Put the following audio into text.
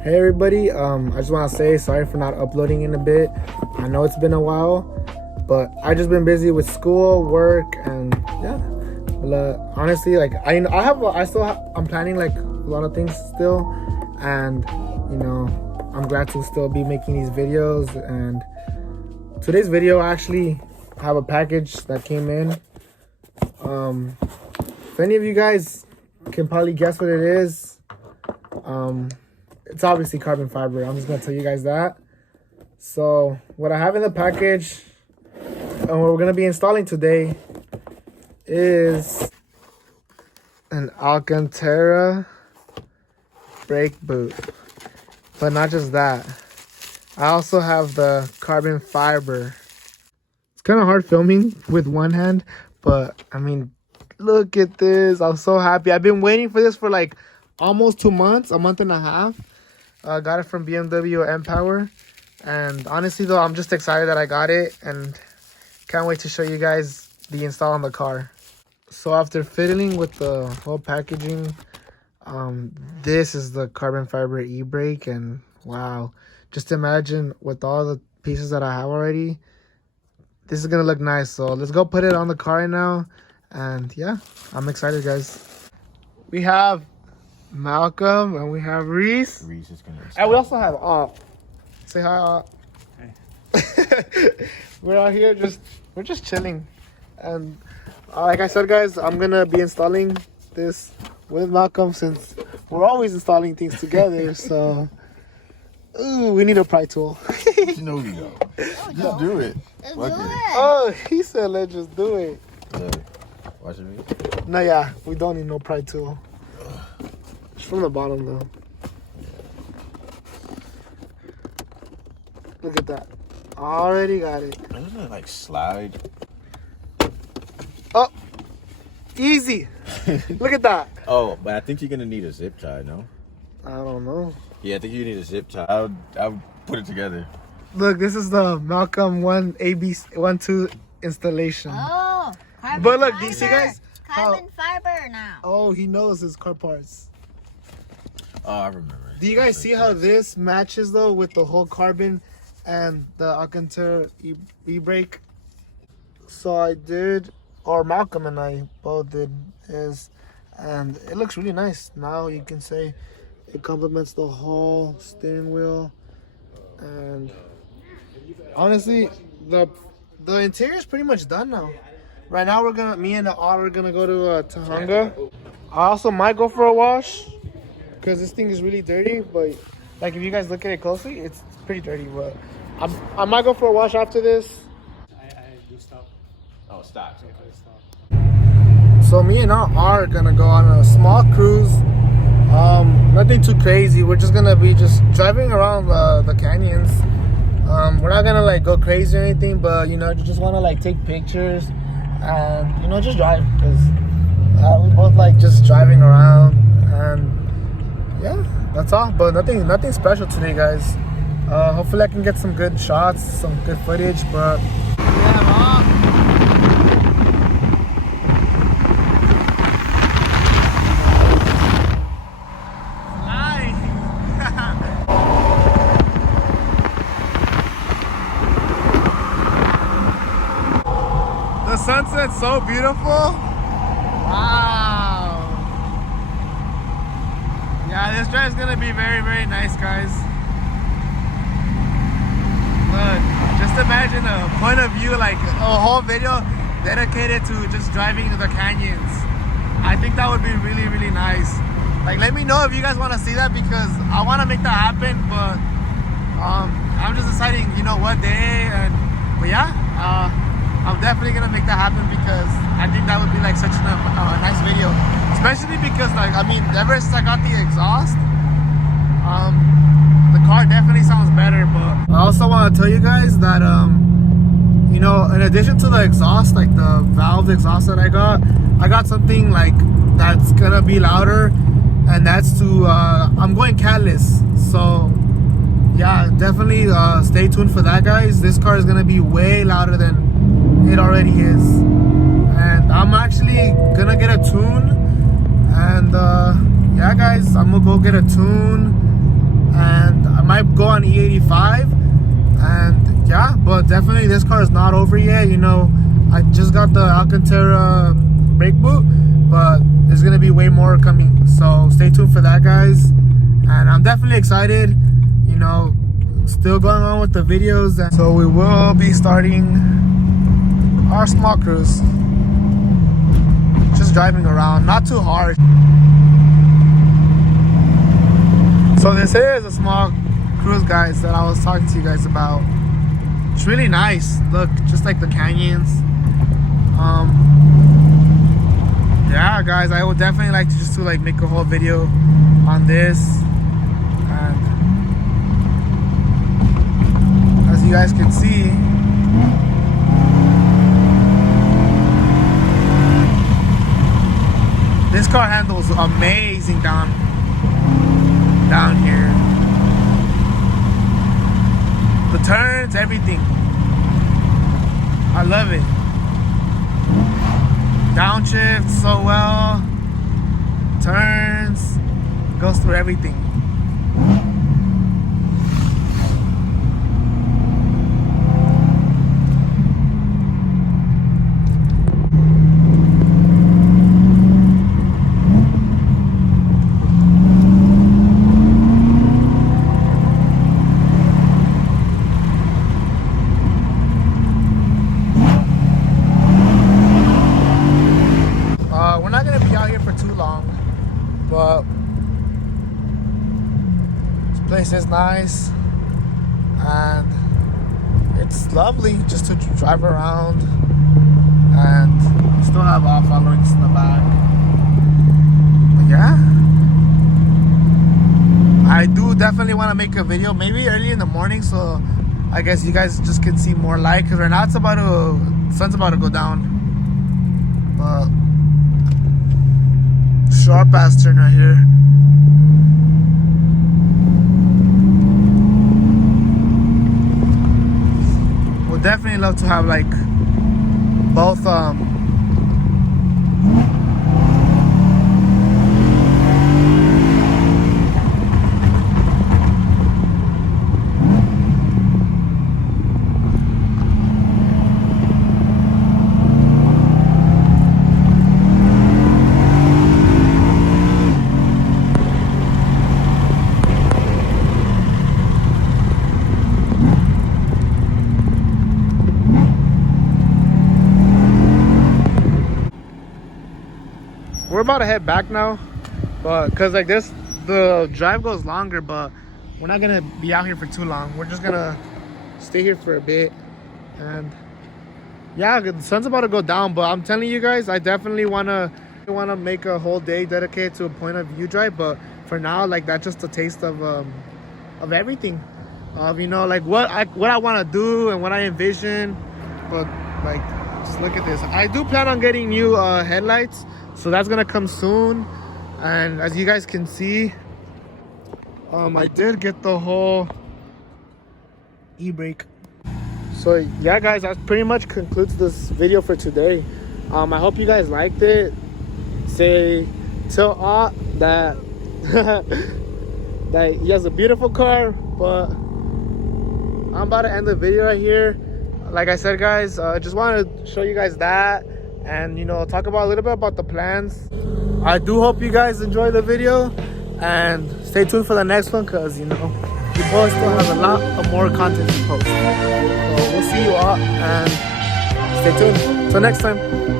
Hey everybody, I just want to say sorry for not uploading in a bit. I know it's been a while, but I just been busy with school, work, and yeah. Honestly, like I'm planning like a lot of things still, and I'm glad to still be making these videos. And today's video, I actually have a package that came in. If any of you guys can probably guess what it is, it's obviously carbon fiber. I'm just gonna tell you guys that. So what I have in the package and what we're gonna be installing today is an Alcántara brake boot. But not just that, I also have the carbon fiber. It's kind of hard filming with one hand, but I mean, look at this. I'm so happy. I've been waiting for this for like almost 2 months, a month and a half. Got it from BMW M4, and honestly though, I'm just excited that I got it and can't wait to show you guys the install on the car. So after fiddling with the whole packaging, this is the carbon fiber e-brake, and wow, just imagine with all the pieces that I have already, this is gonna look nice. So let's go put it on the car right now, and yeah, I'm excited, guys. We have Malcolm and we have Reese. Reese is gonna and we also have say hi, Hey. We're out here we're just chilling, and like I said, guys, I'm gonna be installing this with Malcolm since we're always installing things together. So we need a pry tool. No, we don't. Just do it. Let's do it. Oh, he said let's just do it. Watch it. No, yeah, we don't need no pry tool. It's from the bottom though. Look at that. Already got it. Doesn't it like slide? Oh, easy. Look at that. Oh, but I think you're gonna need a zip tie, no? I don't know. Yeah, I think you need a zip tie. I would put it together. Look, this is the Malcolm 1 2 installation. Oh, carbon But look, fiber. do you see, guys? Carbon fiber now. Oh, he knows his car parts. Oh, I remember. Do you guys see how this matches though with the whole carbon and the Alcántara e-brake? So I did, or Malcolm and I both did, and it looks really nice. Now you can say it complements the whole steering wheel, and honestly, the interior is pretty much done now. Right now me and the Otter are gonna go to Tahanga. I also might go for a wash because this thing is really dirty, but like if you guys look at it closely, it's pretty dirty. But I might go for a wash after this. I do stop. Oh, stop. Okay. So me and I are gonna go on a small cruise. Nothing too crazy. We're just gonna be driving around the canyons. We're not gonna like go crazy or anything, but you just wanna like take pictures and just drive, because we both like just driving around, and yeah, that's all. But nothing special today, guys. Hopefully I can get some good shots, some good footage, but the sunset's so beautiful. Wow. Yeah, this drive's gonna be very, very nice, guys. Look, just imagine a point of view, like a whole video dedicated to just driving to the canyons. I think that would be really, really nice. Like, let me know if you guys want to see that, because I want to make that happen, but I'm just deciding, what day. But yeah, I'm definitely gonna make that happen, because I think that would be like such a nice video, especially because ever since I got the exhaust, the car definitely sounds better. But I also want to tell you guys that in addition to the exhaust, like the valve exhaust that I got something like that's gonna be louder, and that's to I'm going catless. So yeah, definitely stay tuned for that, guys. This car is gonna be way louder than it already is, and I'm actually gonna get a tune. And yeah, guys, I'm gonna go get a tune, and go on E85. And yeah, but definitely this car is not over yet. You know, I just got the Alcántara brake boot, but there's gonna be way more coming. So stay tuned for that, guys. And I'm definitely excited. You know, still going on with the videos. And so we will be starting our small cruise. Just driving around, not too hard. So this is a small cruise, guys, that I was talking to you guys about. It's really nice. Look, just like the canyons. Yeah, guys, I would definitely like to just to like make a whole video on this. And as you guys can see, this car handles amazing down here. The turns, everything. I love it. Downshift so well. Turns. Goes through everything. We're not gonna be out here for too long, but this place is nice and it's lovely just to drive around, and we still have our followings in the back. But yeah, I do definitely want to make a video maybe early in the morning, so I guess you guys just can see more light, because right now it's sun's about to go down. But sharp ass turn right here. Would definitely love to have like both we're about to head back now, but because like this, the drive goes longer, but we're not gonna be out here for too long. We're just gonna stay here for a bit. And yeah, the sun's about to go down, but I'm telling you guys, I definitely wanna make a whole day dedicated to a point of view drive. But for now, like, that's just a taste of everything, of, you know, like what I want to do and what I envision. But like, just look at this. I do plan on getting new headlights, so that's gonna come soon. And as you guys can see, I did get the whole e-brake. So yeah, guys, that pretty much concludes this video for today. I hope you guys liked it. Tell Ott that that he has a beautiful car. But I'm about to end the video right here. Like I said, guys, I just wanted to show you guys that, and, you know, talk about a little bit about the plans. I do hope you guys enjoy the video, and stay tuned for the next one, because, you know, the boy still has a lot of more content to post. So we'll see you all, and stay tuned. Till next time.